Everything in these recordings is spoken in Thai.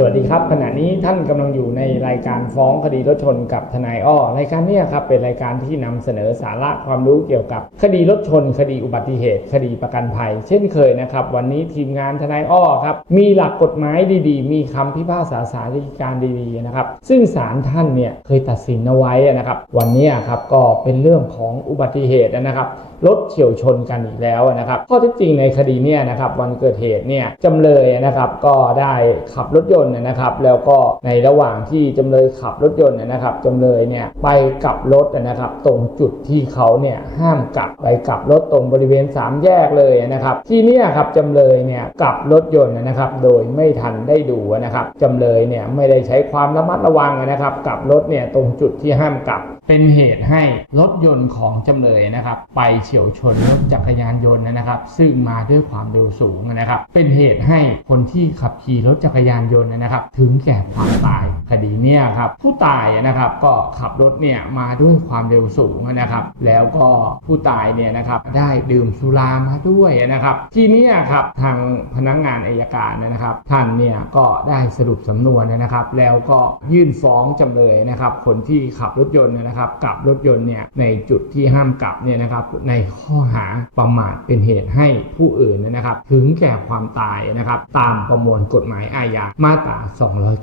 สวัสดีครับ ขณะนี้ท่านกำลังอยู่ในรายการฟ้องคดีรถชนกับทนายอ้อรายการนี้ครับเป็นรายการที่นำเสนอสาระความรู้เกี่ยวกับ คดีรถชน คดีอุบัติเหตุ คดีประกันภัย เช่นเคยนะครับ วันนี้ทีมงานทนายอ้อครับมีหลักกฎหมายดีๆ มีคำพิพากษาสารีการดีๆนะครับซึ่งศาลท่านเนี่ยเคยตัดสินเอาไว้นะครับวันนี้ครับก็เป็นเรื่องของอุบัติเหตุนะครับรถเฉียวชนกันอีกแล้วนะครับข้อเท็จจริงในคดีเนี่ยนะครับวันเกิดเหตุเนี่ยจำเลยนะครับก็ได้ขับรถยนต์นะครับ แล้วก็ในระหว่างที่จำเลยขับรถยนต์นะครับจำเลยเนี่ยไปกลับรถนะครับ ตรงจุดที่เขาเนี่ยห้ามกลับไปกลับรถตรงบริเวณสามแยกเลยนะครับ ที่นี่ครับจำเลยเนี่ยกลับรถยนต์นะครับ โดยไม่ทันได้ดูนะครับจำเลยเนี่ยไม่ได้ใช้ความระมัดระวังนะครับ กลับรถเนี่ยตรงจุดที่ห้ามกลับเป็นเหตุให้รถยนต์ของจำเลยนะครับ ไปเฉียวชนรถจักรยานยนต์นะครับ ซึ่งมาด้วยความเร็วสูงนะครับ เป็นเหตุให้คนที่ขับขี่รถจักรยานยนต์นะครับถึงแก่ความตายคดีเนี้ยครับผู้ตายนะครับก็ขับรถเนี่ยมาด้วยความเร็วสูงนะครับ แล้วก็ผู้ตายเนี่ยนะครับได้ดื่มสุรามาด้วยนะครับ ทีนี้ครับทางพนักงานอายการนะครับ ท่านเนี่ยก็ได้สรุปสำนวนนะครับ แล้วก็ยื่นฟ้องจำเลยนะครับ คนที่ขับรถยนต์นะครับกลับรถยนต์เนี่ยในจุดที่ห้ามกลับเนี่ยนะครับ ในข้อหาประมาทเป็นเหตุให้ผู้อื่นนะครับ ถึงแก่ความตายนะครับ ตามประมวลกฎหมายอาญามาตรา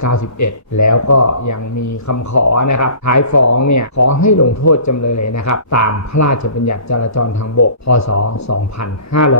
291 แล้วก็ยังมีคำขอนะครับท้ายฟ้องเนี่ยขอให้ลงโทษจำเลยนะครับ ตามพระราชบัญญัติจราจรทางบก พศ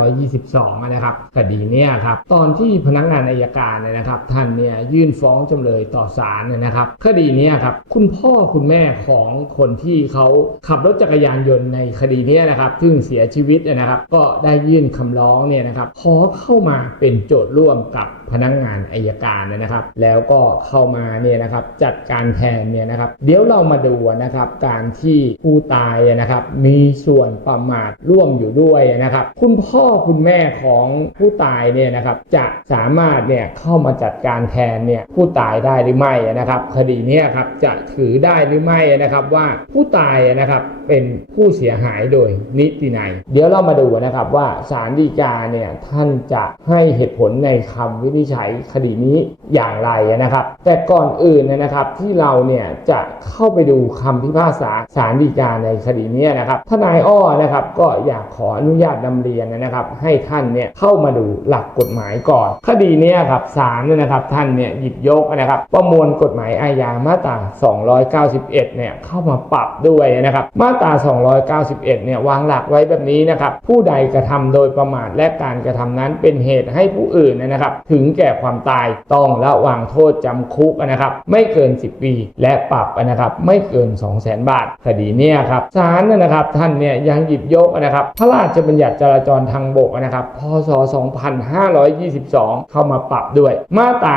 2522 นะครับคดีเนี่ยครับตอนที่พนักงานอายการเนี่ยนะครับ ท่านเนี่ยยื่นฟ้องจำเลยต่อศาลเนี่ยนะครับคดีเนี้ครับคุณพ่อคุณแม่ของคนที่เขาขับรถจักรยานยนต์ในคดีเนี้นะครับซึ่งเสียชีวิตเนี่ยนะครับ ก็ได้ยื่นคำร้องเนี่ยนะครับขอเข้ามาเป็นโจทย์ร่วมกับพนักงานอายการนะครับแล้วก็เข้ามาเนี่ยนะครับจัดการแทนเนี่ยนะครับ เดี๋ยวเรามาดูนะครับการที่ผู้ตายนะครับ มีส่วนประมาทร่วมอยู่ด้วยนะครับ คุณพ่อคุณแม่ของผู้ตายเนี่ยนะครับจะสามารถเนี่ยเข้ามาจัดการแทนเนี่ยผู้ตายได้หรือไม่นะครับ คดีนี้ครับจะถือได้หรือไม่นะครับว่าผู้ตายนะครับเป็นผู้เสียหายโดยนิตินัย เดี๋ยวเรามาดูนะครับว่าศาลฎีกาเนี่ยท่านจะให้เหตุผลในคำวินิจฉัยคดีนี้อย่างไรนะครับ แต่ก่อนอื่นนะครับที่เราเนี่ยจะเข้าไปดูคำพิพากษาศาลฎีกาในคดีนี้นะครับทนายอ้อนะครับก็อยากขออนุญาตนำเรียนนะครับ ให้ท่านเนี่ยเข้ามาดูหลักกฎหมายก่อน คดีนี้ครับศาลเนี่ยนะครับท่านเนี่ยหยิบยกนะครับ ประมวลกฎหมายอาญามาตรา 291 เนี่ยเข้ามาปรับด้วยนะครับ มาตรา 291 เนี่ยวางหลักไว้แบบนี้นะครับ ผู้ใดกระทำโดยประมาทและการกระทำนั้นเป็นเหตุให้ผู้อื่นนะครับ ถึงแก่ความตายต้องระวางโทษจำคุกนะครับไม่เกิน 10 ปี และปรับนะครับไม่เกิน 200,000บาท คดีเนี่ยครับศาลนะครับท่านเนี่ยยังหยิบยกนะครับพระราชบัญญัติจราจรทางบกนะครับพศ 2522 เข้ามาปรับด้วย มาตรา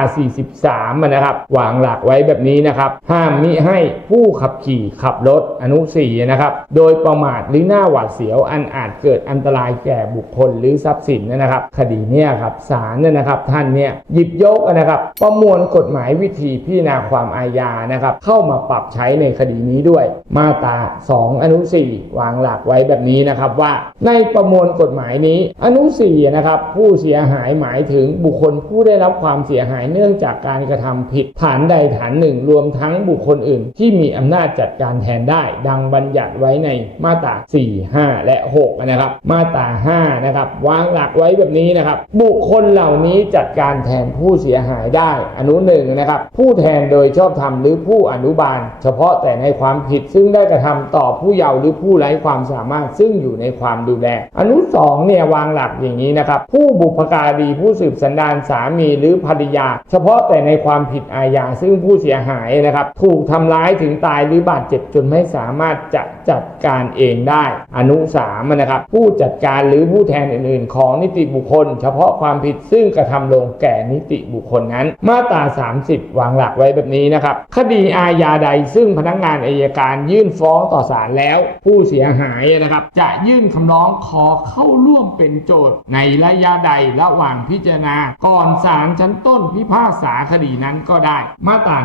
43 นะครับวางหลักไว้แบบนี้นะครับห้ามมิให้ผู้ขับขี่ขับรถอนุสีนะครับโดยประมาทหรือหน้าหวาดเสียวอันอาจเกิดอันตรายแก่บุคคลหรือทรัพย์สินนะครับ คดีเนี่ยครับศาลเนี่ยนะครับท่านเนี่ยหยิบยกนะครับประมวลกฎหมายวิธีพิจารณาความอาญานะครับ เข้ามาปรับใช้ในคดีนี้ด้วย มาตรา 2 อนุ 4 วางหลักไว้แบบนี้นะครับว่า ในประมวลกฎหมายนี้ อนุ 4 นะครับผู้เสียหายหมายถึงบุคคลผู้ได้รับความเสียหายเนื่องจากการกระทำผิดฐานใดฐานหนึ่ง รวมทั้งบุคคลอื่น ที่มีอำนาจจัดการแทนได้ ดังบัญญัติไว้ในมาตรา 4 5 และ 6 นะครับ มาตรา 5 นะครับวางหลักไว้แบบนี้นะครับ บุคคลเหล่านี้จัดการแทนผู้เสียหายได้ได้อนุหนึ่งนะครับ ผู้แทนโดยชอบธรรมหรือผู้อนุบาล เฉพาะแต่ในความผิดซึ่งได้กระทำต่อผู้เยาว์หรือผู้ไร้ความสามารถซึ่งอยู่ในความดูแลอนุสองเนี่ยวางหลักอย่างนี้นะครับ ผู้บุพการีผู้สืบสันดานสามีหรือภรรยา เฉพาะแต่ในความผิดอาญาซึ่งผู้เสียหายนะครับ ถูกทำร้ายถึงตายหรือบาดเจ็บจนไม่สามารถจะจัดการเองได้ อนุสามนะครับ ผู้จัดการหรือผู้แทนอื่น ๆ ของนิติบุคคล เฉพาะความผิดซึ่งกระทำลงแก่นิติบุคคลนั้นมาตรา 30 วางหลักไว้แบบนี้นะครับ คดีอาญาใดซึ่งพนักงานอายการยื่นฟ้องต่อศาลแล้ว ผู้เสียหายนะครับ จะยื่นคำร้องขอเข้าร่วมเป็นโจทย์ในระยะใดระหว่างพิจารณา ก่อนศาลชั้นต้นพิพากษาคดีนั้นก็ได้ มาตรา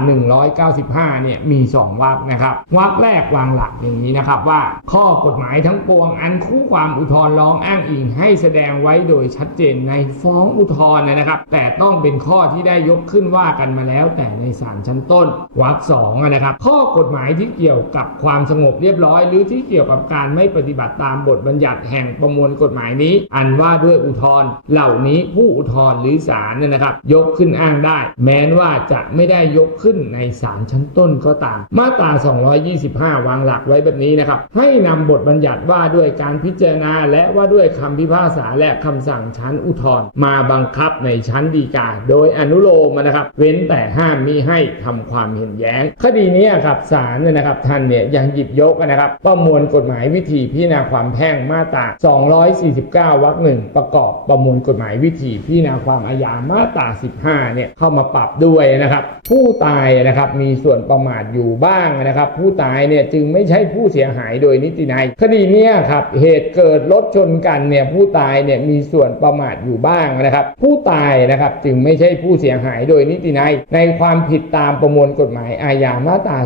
195 เนี่ยมี 2วรรคนะครับวรรคแรกวางหลักอย่างนี้นะครับว่า ข้อกฎหมายทั้งปวงอันคู่ความอุทธรณ์ร้องอ้างอิงให้แสดงไว้โดยชัดเจนในฟ้องอุทธรณ์นะครับ แต่ต้องเป็นข้อที่ได้ยกขึ้นว่ากันมาแล้วแต่ในศาลชั้นต้นวรรคสองนะครับ ข้อกฎหมายที่เกี่ยวกับความสงบเรียบร้อย หรือที่เกี่ยวกับการไม่ปฏิบัติตามบทบัญญัติแห่งประมวลกฎหมายนี้ อันว่าด้วยอุทธรณ์เหล่านี้ผู้อุทธรณ์หรือศาลเนี่ยนะครับ ยกขึ้นอ้างได้ แม้นว่าจะไม่ได้ยกขึ้นในศาลชั้นต้นก็ตาม มาตรา 225 วางหลักไว้แบบนี้นะครับ ให้นำบทบัญญัติว่าด้วยการพิจารณา และว่าด้วยคำพิพากษาและคำสั่งชั้นอุทธรณ์มาบังคับในชั้นฎีกา โดยอนุโลมนะครับ เว้นแต่ห้ามมิให้ทำความเห็นแย้ง คดีนี้ครับศาลเนี่ยนะครับท่านเนี่ยยังหยิบยกนะครับประมวลกฎหมายวิธีพิจารณาความแพ่งมาตรา 249 วรรคหนึ่งประกอบประมวลกฎหมายวิธีพิจารณาความอาญามาตรา 15 เนี่ยเข้ามาปรับด้วยนะครับผู้ตายนะครับมีส่วนประมาทอยู่บ้างนะครับ ผู้ตายเนี่ยจึงไม่ใช่ผู้เสียหายโดยนิตินัยคดีนี้ครับเหตุเกิดรถชนกันเนี่ยผู้ตายเนี่ยมีส่วนประมาทอยู่บ้างนะครับ ผู้ตายนะครับจึงไม่ใช่ผู้เสียหายโดยนิตินัย ในความผิดตามประมวลกฎหมายอาญามาตรา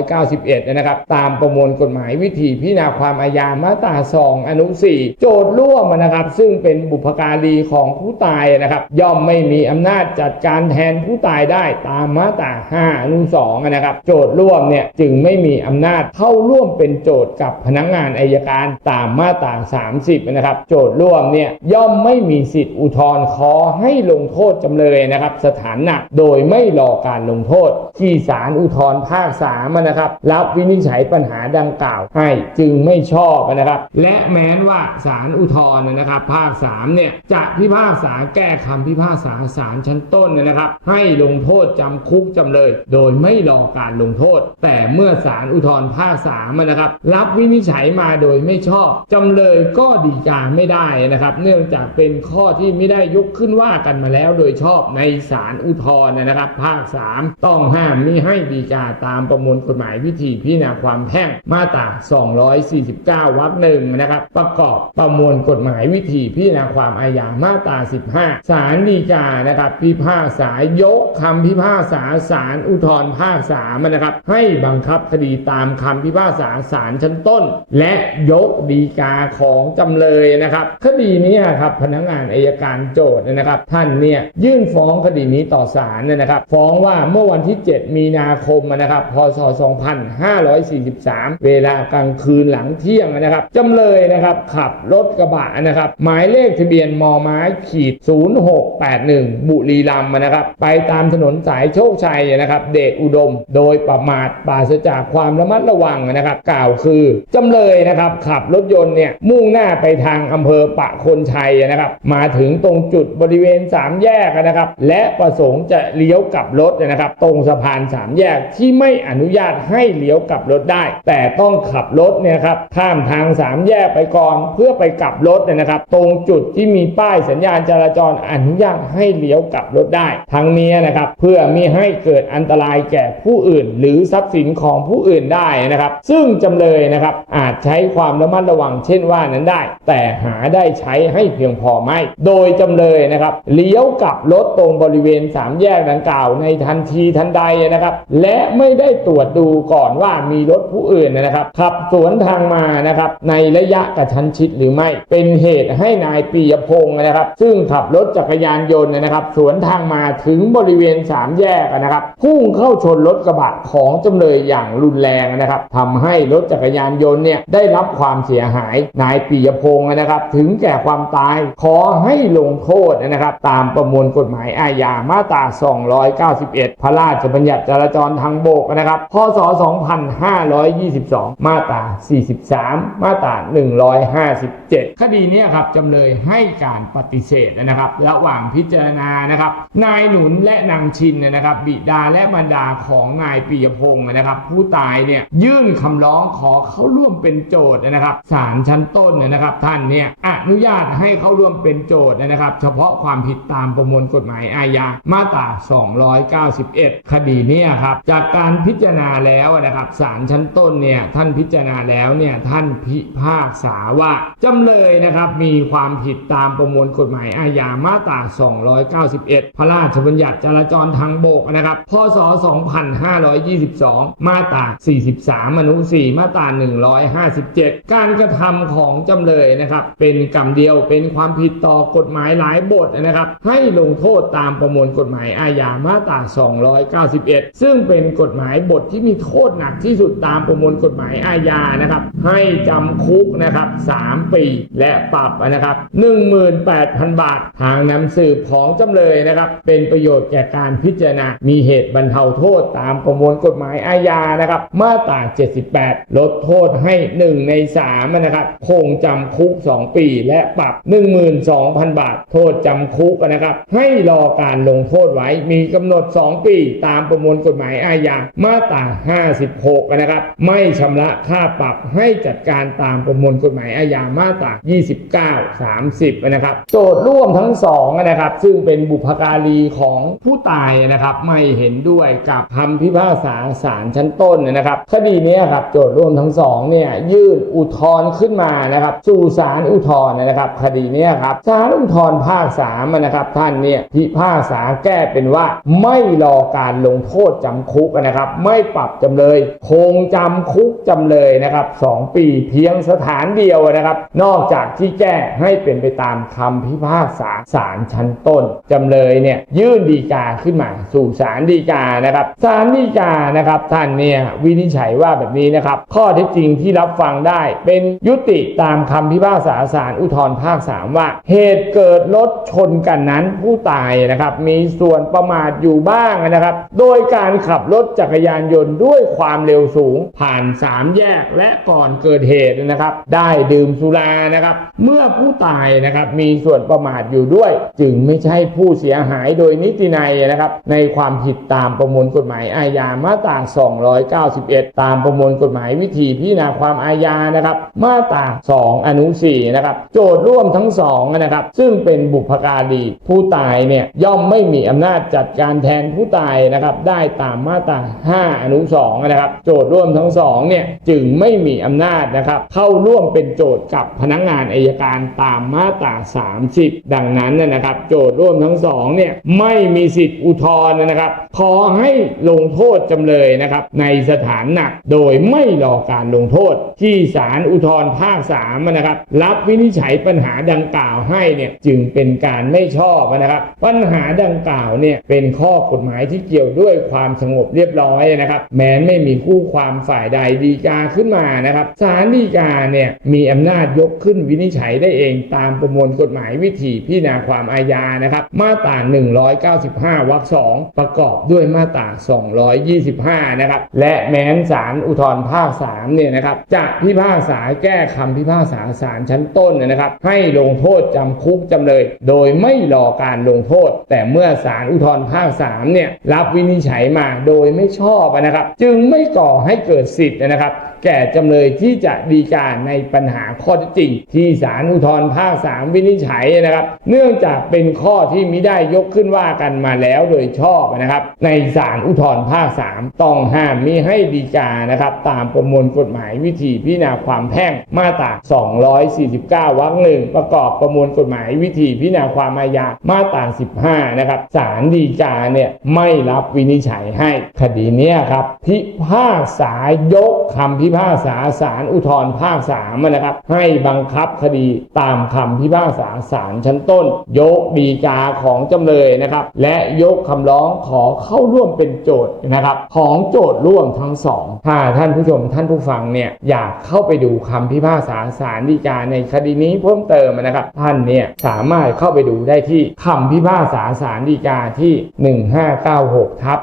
291 นะครับ ตามประมวลกฎหมายวิธีพิจารณาความอาญามาตรา 2 อนุ 4 โจทย์ร่วมนะครับ ซึ่งเป็นบุพการีของผู้ตายนะครับ ย่อมไม่มีอำนาจจัดการแทนผู้ตายได้ตามมาตรา 5 อนุ 2 นะครับ โจทย์ร่วมเนี่ยจึงไม่มีอำนาจเข้าร่วมเป็นโจทย์กับพนักงานอายการตามมาตรา 30 นะครับ โจทย์ร่วมเนี่ยย่อมไม่มีสิทธิ์อุทธรณ์ขอให้ลงโทษจำเลยนะครับสถานหนัก โดยไม่รอการลงโทษ ที่ศาลอุทธรภาค3นะครับรับวินิจฉัยปัญหาดังกล่าวให้จึงไม่ชอบนะครับ และแม้นว่าศาลอุทธรนะครับภาค3เนี่ยจะพิพากษาแก้คำพิพากษาศาลชั้นต้นเนยนะครับ ให้ลงโทษจำคุกจำเลย โดยไม่รอการลงโทษ แต่เมื่อศาลอุทธรภาค3นะครับรับวินิจฉัยมาโดยไม่ชอบจำเลยก็ดีกาไม่ได้นะครับ เนื่องจากเป็นข้อที่ไม่ได้ยกขึ้นว่ากันมาแล้วโดยชอบในศาลอุทธรณ์นะครับ ภาค 3 ต้องห้ามมิให้ดีกาตามประมวลกฎหมายวิธีพิจารณาความแพ่งมาตรา 249 วรรคหนึ่งนะครับประกอบประมวลกฎหมายวิธีพิจารณาความอาญามาตรา 15 ศาลฎีกานะครับพิพากษายกคำพิพากษาศาลอุทธรณ์ภาค3นะครับให้บังคับคดีตามคำพิพากษาศาลชั้นต้น และยกดีกาของจำเลยนะครับ คดีนี้ครับพนักงานอายการโจทย์นะครับ ท่านเนี่ยยื่นฟ้องคดีนี้ต่อศาลนะครับฟ้องว่าเมื่อวันที่ 7 มีนาคมนะครับพศ 2543 เวลากลางคืนหลังเที่ยงนะครับจำเลยนะครับขับรถกระบะนะครับหมายเลขทะเบียนมอม้ขีด 0681 บุรีรัมย์นะครับไปตามถนนสายโชคชัยนะครับเดชอุดม โดยประมาทปราศจากความระมัดระวังนะครับ กล่าวคือจำเลยนะครับขับรถยนต์เนี่ยมุ่งหน้าไปทางอำเภอปะคนชัยนะครับ มาถึงตรงจุดบริเวณสามแยกนะครับ และประสงค์จะเลี้ยวกลับรถนะครับ ตรงสะพานสามแยกที่ไม่อนุญาตให้เลี้ยวกลับรถได้ แต่ต้องขับรถเนี่ยครับข้ามทางสามแยกไปก่อนเพื่อไปกลับรถเนี่ยนะครับ ตรงจุดที่มีป้ายสัญญาณจราจรอนุญาตให้เลี้ยวกลับรถได้ ทั้งนี้นะครับเพื่อมิให้เกิดอันตรายแก่ผู้อื่น หรือทรัพย์สินของผู้อื่นได้นะครับ ซึ่งจำเลยนะครับอาจใช้ความระมัดระวังเช่นว่านั้นได้ แต่หาได้ใช้ให้เพียงพอไม่โดยจำเลยนะครับเลี้ยวกลับรถตรงบริเวณสามแยกดังกล่าวในทันทีทันใดนะครับ และไม่ได้ตรวจดูก่อนว่ามีรถผู้อื่นนะครับ ขับสวนทางมานะครับในระยะกระชั้นชิดหรือไม่ เป็นเหตุให้นายปียพงศ์นะครับ ซึ่งขับรถจักรยานยนต์นะครับ สวนทางมาถึงบริเวณสามแยกนะครับพุ่งเข้าชนรถกระบะของจำเลยอย่างรุนแรงนะครับทำให้รถจักรยานยนต์เนี่ยได้รับความเสียหายนายปียพงศ์นะครับ ถึงแก่ความตายขอให้ลงโทษนะครับ ตามประมวลกฎหมายอาญามาตรา 291 พระราชบัญญัติจราจรทางบกนะครับ พศ 2522 มาตรา 43 มาตรา 157 คดีนี้ครับจำเลยให้การปฏิเสธนะครับ ระหว่างพิจารณานะครับ นายหนุนและนางชินนะครับ บิดาและมารดาของนายปียพงศ์นะครับ ผู้ตายเนี่ยยื่นคำร้องขอเข้าร่วมเป็นโจทย์นะครับศาลชั้นต้นนะครับ ท่านเนี่ยอนุญาตให้เข้าร่วมเป็นโจทย์นะครับ เฉพาะความผิดตามประมวลกฎหมายอาญามาตรา 291 คดีนี้ครับจากการพิจารณาแล้วนะครับศาลชั้นต้นเนี่ยท่านพิจารณาแล้วเนี่ยท่านพิพากษาว่าจำเลยนะครับมีความผิดตามประมวลกฎหมายอาญามาตรา 291 พระราชบัญญัติจราจรทางบกนะครับพศ 2522 มาตรา 43อนุ 4 มาตรา 157 การกระทำของจำเลยนะครับเป็นกรรมเดียวเป็นความผิดต่อกฎหมายหลายบทนะครับ ให้ลงโทษตามประมวลกฎหมายอาญามาตรา 291 ซึ่งเป็นกฎหมายบทที่มีโทษหนักที่สุดตามประมวลกฎหมายอาญานะครับ ให้จำคุกนะครับ 3 ปีและปรับนะครับ 18,000 บาท ทางนำสืบของจำเลยนะครับ เป็นประโยชน์แก่การพิจารณา มีเหตุบรรเทาโทษตามประมวลกฎหมายอาญานะครับ มาตรา 78 ลดโทษให้ 1 ใน 3 นะครับ คงจำคุก 2 ปี และปรับ 12,000 บาท โทษจำคุกนะครับ ให้รอการลงโทษไว้มีกำหนด 2 ปีตามประมวลกฎหมายอาญามาตรา56 นะครับ ไม่ชำระค่าปรับให้จัดการตามประมวลกฎหมายอาญามาตรา 29 30 นะครับ โจทย์ร่วมทั้งสองนะครับ ซึ่งเป็นบุพการีของผู้ตายนะครับ ไม่เห็นด้วยกับคำพิพากษาศาลชั้นต้นนะครับคดีนี้ครับโจทย์ร่วมทั้งสองเนี่ยยื่นอุทธรณ์ขึ้นมานะครับ สู่ศาลอุทธรณ์นะครับ คดีนี้ครับศาลอุทธรณ์ภาคสามนะครับ ท่านเนี่ยพิพากษาแก้เป็นว่าไม่รอการลงโทษจำคุกนะครับ ไม่ปรับจำเลย คงจำคุกจำเลยนะครับสองปีเพียงสถานเดียวนะครับ นอกจากที่แก้ให้เป็นไปตามคำพิพากษาศาลชั้นต้นจำเลยเนี่ยยื่นดีกาขึ้นมาสู่ศาลฎีกานะครับศาลฎีกานะครับท่านเนี่ยวินิจฉัยว่าแบบนี้นะครับ ข้อเท็จจริงที่รับฟังได้เป็นยุติตามคำพิพากษาศาลอุทธรภาคสามว่า เหตุเกิดรถชนกันนั้นผู้ตายนะครับมีมีส่วนประมาทอยู่บ้างนะครับ โดยการขับรถจักรยานยนต์ด้วยความเร็วสูง ผ่านสามแยกและก่อนเกิดเหตุนะครับ ได้ดื่มสุรานะครับ เมื่อผู้ตายนะครับมีส่วนประมาทอยู่ด้วย จึงไม่ใช่ผู้เสียหายโดยนิตินัยนะครับ ในความผิดตามประมวลกฎหมายอาญามาตรา 291 ตามประมวลกฎหมายวิธีพิจารณาความอาญานะครับ มาตรา 2 อนุ 4 นะครับ โจทย์ร่วมทั้งสองนะครับ ซึ่งเป็นบุพการีผู้ตายเนี่ยย่อมไม่มีอำนาจจัดการแทนผู้ตายนะครับ ได้ตามมาตรา 5 อนุ 2 นะครับ โจทย์ร่วมทั้งสองเนี่ยจึงไม่มีอำนาจนะครับ เข้าร่วมเป็นโจทย์กับพนักงานอายการตามมาตรา 30 ดังนั้นนะครับ โจทย์ร่วมทั้งสองเนี่ยไม่มีสิทธิ์อุทธรณ์นะครับขอให้ลงโทษจำเลยนะครับ ในสถานหนักโดยไม่รอการลงโทษ ที่ศาลอุทธรภาค3นะครับ รับวินิจฉัยปัญหาดังกล่าวให้เนี่ยจึงเป็นการไม่ชอบนะครับ ปัญหาดังกล่าวเนี่ยเป็นข้อกฎหมายที่เกี่ยวด้วยความสงบเรียบร้อยนะครับ แม้ไม่มีคู่ความฝ่ายใดดีกาขึ้นมานะครับศาลฎีกาเนี่ยมีอำนาจยกขึ้นวินิจฉัยได้เองตามประมวลกฎหมายวิธีพิจารณาความอาญานะครับ มาตรา 195 วรรคสองประกอบด้วยมาตรา 225 นะครับ และแม้นศาลอุทธรภาค 3 เนี่ยนะครับจะพิพากษาแก้คำพิพากษาศาลชั้นต้นนะครับ ให้ลงโทษจำคุกจำเลย โดยไม่รอการลงโทษแต่เมื่อื่อศาลอุทธรภาค3เนี่ยรับวินิจฉัยมาโดยไม่ชอบนะครับ จึงไม่ก่อให้เกิดสิทธิ์นะครับ แก่จำเลยที่จะดีกาในปัญหาข้อเท็จจริง ที่ศาลอุทธรภาค 3 วินิจฉัยนะครับ เนื่องจากเป็นข้อที่มิได้ยกขึ้นว่ากันมาแล้วโดยชอบนะครับ ในศาลอุทธรภาค 3 ต้องห้ามมิให้ดีกานะครับ ตามประมวลกฎหมายวิธีพิจารณาความแพ่งมาตรา 249 วรรคหนึ่งประกอบประมวลกฎหมายวิธีพิจารณาความอาญามาตรา 15 นะครับศาลดีกาเนี่ยไม่รับวินิจฉัยให้คดีนี้ครับพิพากษายกคำพิพากษาศาลอุทธรภาค3นะครับ ให้บังคับคดีตามคำพิพากษาศาลชั้นต้น ยกดีกาของจำเลยนะครับ และยกคำร้องขอเข้าร่วมเป็นโจทย์นะครับ ของโจทย์ร่วมทั้งสองถ้าท่านผู้ชมท่านผู้ฟังเนี่ยอยากเข้าไปดูคำพิพากษาศาลฎีกาในคดีนี้เพิ่มเติมนะครับ ท่านเนี่ยสามารถเข้าไปดูได้ที่คำพิพากษาศาลฎีกาที่ 1596ทับ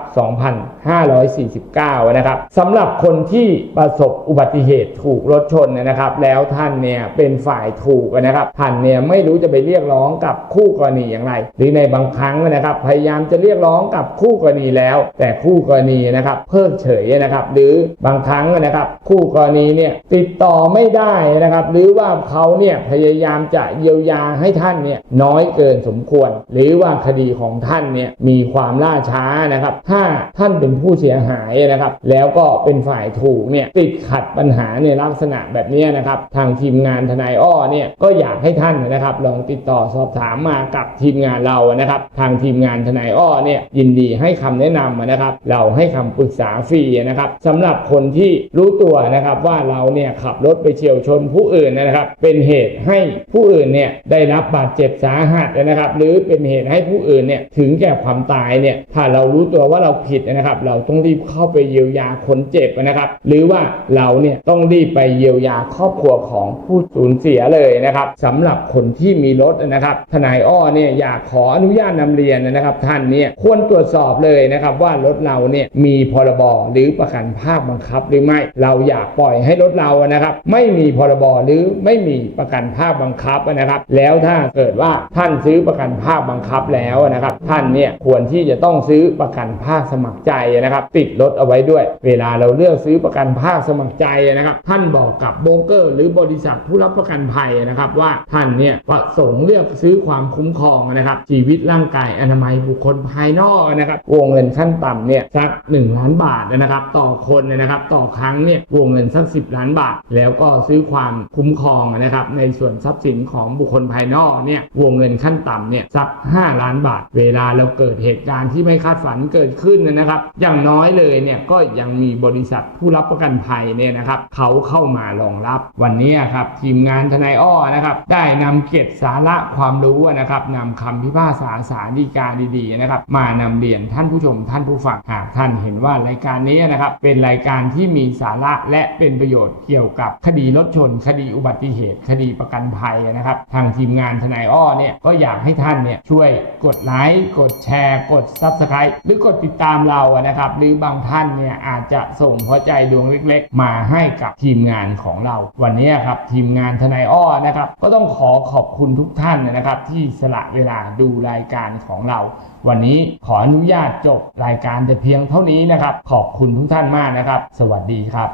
2549 นะครับสำหรับคนที่ประสบอุบัติเหตุถูกรถชนนะครับ แล้วท่านเนี่ยเป็นฝ่ายถูกนะครับ ท่านเนี่ยไม่รู้จะไปเรียกร้องกับคู่กรณีอย่างไร หรือในบางครั้งนะครับ พยายามจะเรียกร้องกับคู่กรณีแล้ว แต่คู่กรณีนะครับเพิกเฉยนะครับ หรือบางครั้งนะครับคู่กรณีเนี่ยติดต่อไม่ได้นะครับ หรือว่าเขาเนี่ยพยายามจะเยียวยาให้ท่านเนี่ยน้อยเกินสมควร หรือว่าคดีของของท่านเนี่ยมีความล่าช้านะครับ ถ้าท่านเป็นผู้เสียหายนะครับ แล้วก็เป็นฝ่ายถูกเนี่ยติดขัดปัญหาในลักษณะแบบนี้นะครับทางทีมงานทนายอ้อเนี่ยก็อยากให้ท่านนะครับลองติดต่อสอบถามมากับทีมงานเรานะครับ ทางทีมงานทนายอ้อเนี่ยยินดีให้คำแนะนำนะครับ เราให้คำปรึกษาฟรีนะครับสำหรับคนที่รู้ตัวนะครับว่าเราเนี่ยขับรถไปเฉียวชนผู้อื่นนะครับ เป็นเหตุให้ผู้อื่นเนี่ยได้รับบาดเจ็บสาหัสนะครับ หรือเป็นเหตุให้ผู้อื่นเนี่ยถึงแก่ความตายเนี่ยถ้าเรารู้ตัวว่าเราผิดนะครับ เราต้องรีบเข้าไปเยียวยาคนเจ็บนะครับ หรือว่าเราเนี่ยต้องรีบไปเยียวยาครอบครัวของผู้สูญเสียเลยนะครับสำหรับคนที่มีรถนะครับ ทนายอ้อเนี่ยอยากขออนุญาตนำเรียนนะครับ ท่านเนี่ยควรตรวจสอบเลยนะครับว่ารถเราเนี่ยมีพรบหรือประกันภาคบังคับหรือไม่เราอยากปล่อยให้รถเรานะครับ ไม่มีพรบหรือไม่มีประกันภาคบังคับนะครับ แล้วถ้าเกิดว่าท่านซื้อประกันภาคบังคับแล้วนะครับ ท่านเนี่ยควรที่จะต้องซื้อประกันภาคสมัครใจนะครับ ติดรถเอาไว้ด้วย เวลาเราเลือกซื้อประกันภาคสมัครใจนะครับ ท่านบอกกับโบรกเกอร์ หรือบริษัทผู้รับประกันภัยนะครับ ว่าท่านเนี่ยประสงค์เลือกซื้อความคุ้มครองนะครับ ชีวิตร่างกายอนามัยบุคคลภายนอกนะครับวงเงินขั้นต่ำเนี่ยสัก 1 ล้านบาทนะครับ ต่อคนนะครับ ต่อครั้งเนี่ยวงเงินสัก 10 ล้านบาท แล้วก็ซื้อความคุ้มครองนะครับ ในส่วนทรัพย์สินของบุคคลภายนอกเนี่ยวงเงินขั้นต่ำเนี่ยสัก 5 ล้านบาท เวลาเราเกิดเหตุการณ์ที่ไม่คาดฝันเกิดขึ้นนะครับ อย่างน้อยเลยเนี่ยก็ยังมีบริษัทผู้รับประกันภัยเนี่ยนะครับเขาเข้ามารองรับวันนี้ครับทีมงานทนายอ้อนะครับได้นำเก็บสาระความรู้นะครับนำคำพิพากษาสารดีกาดีๆนะครับมานำเรียนท่านผู้ชมท่านผู้ฟังหากท่านเห็นว่ารายการนี้นะครับเป็นรายการที่มีสาระและเป็นประโยชน์เกี่ยวกับคดีรถชน คดีอุบัติเหตุ คดีประกันภัยนะครับทางทีมงานทนายอ้อเนี่ยก็อยากให้ท่านเนี่ยช่วยกดไลค์กดแชร์ กด Subscribe หรือกดติดตามเรานะครับหรือบางท่านเนี่ยอาจจะส่งหัวใจดวงเล็กๆมาให้กับทีมงานของเรา วันนี้ครับทีมงานทนายอ้อนะครับก็ต้องขอขอบคุณทุกท่านนะครับที่สละเวลาดูรายการของเรา วันนี้ขออนุญาตจบรายการแต่เพียงเท่านี้นะครับ ขอบคุณทุกท่านมากนะครับ สวัสดีครับ